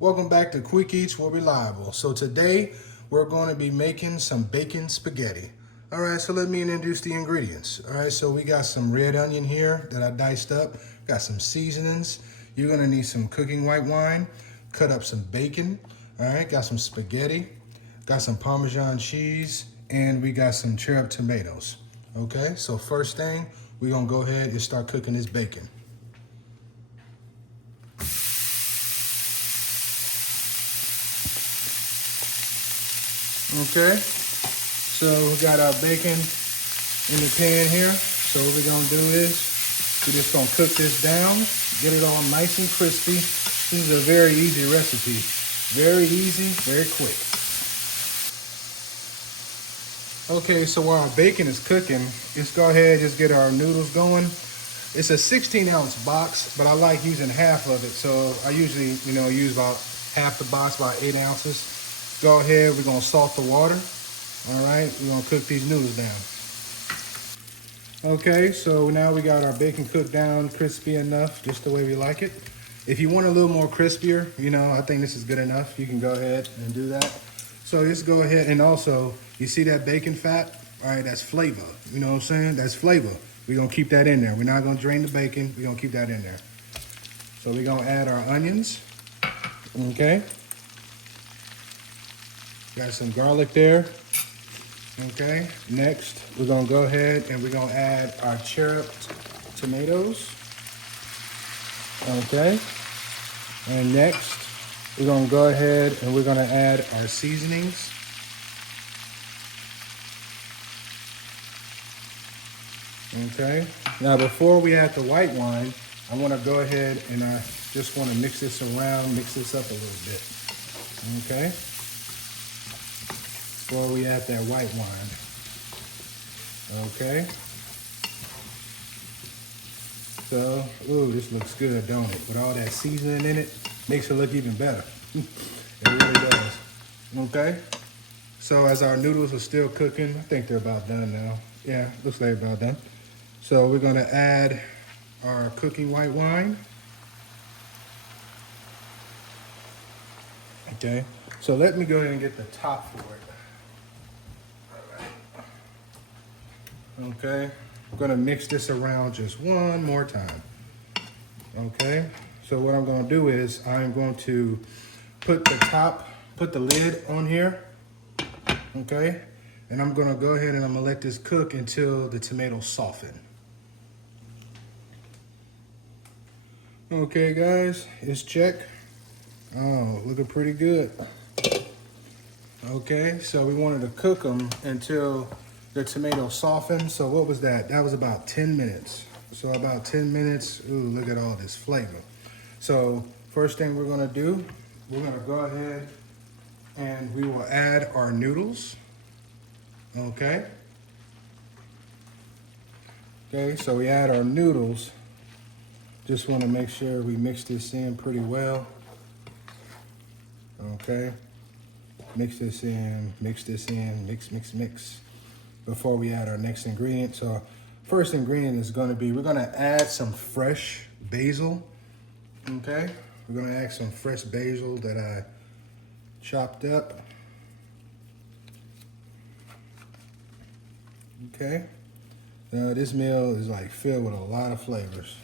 Welcome back to Quick Eats with Reliable. So today we're going to be making some bacon spaghetti. All right, so let me introduce the ingredients. All right, so we got some red onion here that I diced up. Got some seasonings. You're gonna need some cooking white wine. Cut up some bacon. All right, got some spaghetti. Got some Parmesan cheese, and we got some cherry tomatoes. Okay, so first thing, we're gonna go ahead and start cooking this bacon. Okay, so we got our bacon in the pan here. So what we're gonna do is we're just gonna cook this down, get it all nice and crispy. This is a very easy recipe. Very easy, very quick. Okay, so while our bacon is cooking, let's go ahead and just get our noodles going. It's a 16-ounce box, but I like using half of it. So I usually, use about half the box, about 8 ounces. Go ahead, we're gonna salt the water. All right, we're gonna cook these noodles down. Okay, so now we got our bacon cooked down crispy enough, just the way we like it. If you want a little more crispier, I think this is good enough. You can go ahead and do that. So just go ahead, and also, you see that bacon fat? All right, that's flavor. You know what I'm saying? That's flavor. We're gonna keep that in there. We're not gonna drain the bacon. We're gonna keep that in there. So we're gonna add our onions, okay? Got some garlic there. Okay, next we're gonna go ahead and we're gonna add our cherry tomatoes. Okay, and next we're gonna go ahead and we're gonna add our seasonings. Okay, now before we add the white wine, I wanna go ahead and I just wanna mix this around, mix this up a little bit. Okay. Before we add that white wine. Okay. So, ooh, this looks good, don't it? With all that seasoning in it, makes it look even better. It really does. Okay. So as our noodles are still cooking, I think they're about done now. Yeah, looks like about done. So we're gonna add our cooking white wine. Okay. So let me go ahead and get the top for it. Okay, I'm gonna mix this around just one more time. Okay, so what I'm gonna do is I'm going to put the lid on here. Okay, and I'm gonna go ahead and I'm gonna let this cook until the tomatoes soften. Okay, guys, it's check. Oh, looking pretty good. Okay, so we wanted to cook them until the tomato softened. So what was that? That was about 10 minutes. So about 10 minutes. Ooh, look at all this flavor. So first thing we're gonna do, we're gonna go ahead and we will add our noodles. Okay. Okay, so we add our noodles. Just wanna make sure we mix this in pretty well. Okay. Mix this in, mix, mix. Before we add our next ingredient. So first ingredient is gonna be, we're gonna add some fresh basil, okay? We're gonna add some fresh basil that I chopped up. Okay, now this meal is like filled with a lot of flavors,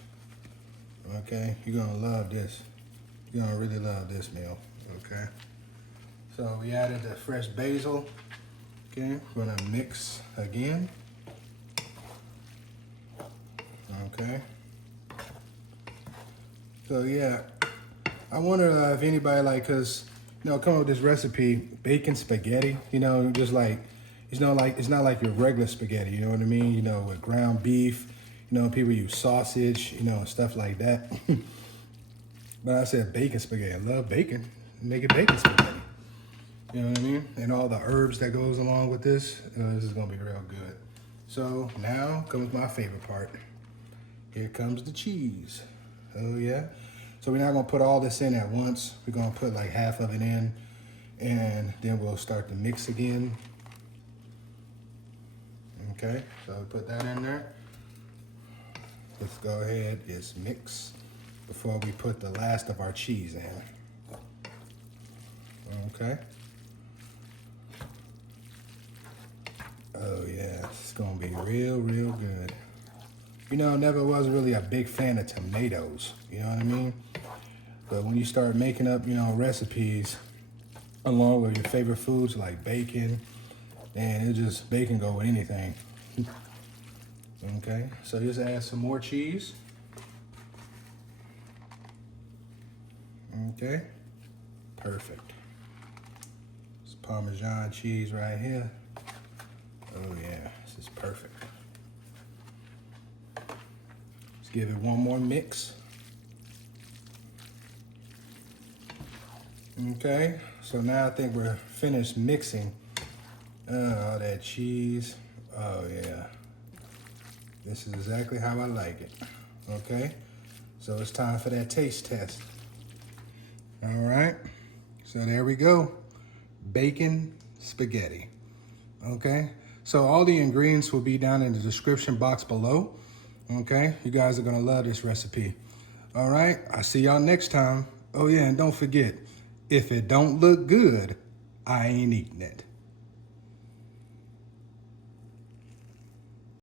okay? You're gonna love this. You're gonna really love this meal, okay? So we added the fresh basil. Okay, we're gonna mix again. Okay. So yeah, I wonder if anybody cause come up with this recipe, bacon spaghetti. Just like it's not like your regular spaghetti. You know what I mean? With ground beef. People use sausage. And stuff like that. But I said bacon spaghetti. I love bacon. Make it bacon spaghetti. You know what I mean? And all the herbs that goes along with this, this is gonna be real good. So now comes my favorite part. Here comes the cheese. Oh yeah. So we're not gonna put all this in at once. We're gonna put like half of it in, and then we'll start to mix again. Okay, so we put that in there. Let's go ahead, just mix before we put the last of our cheese in. Okay. Oh yeah, it's gonna be real, real good. You know, never was really a big fan of tomatoes, you know what I mean? But when you start making up, you know, recipes along with your favorite foods like bacon, and it just, bacon go with anything. Okay, so just add some more cheese. Okay, perfect. It's Parmesan cheese right here. Oh yeah, this is perfect. Let's give it one more mix. Okay, so now I think we're finished mixing all that cheese. Oh yeah, this is exactly how I like it. Okay, so it's time for that taste test. All right, so there we go, bacon spaghetti. Okay, so all the ingredients will be down in the description box below. Okay, you guys are gonna love this recipe. All right, I'll see y'all next time. Oh yeah, and don't forget, if it don't look good, I ain't eating it.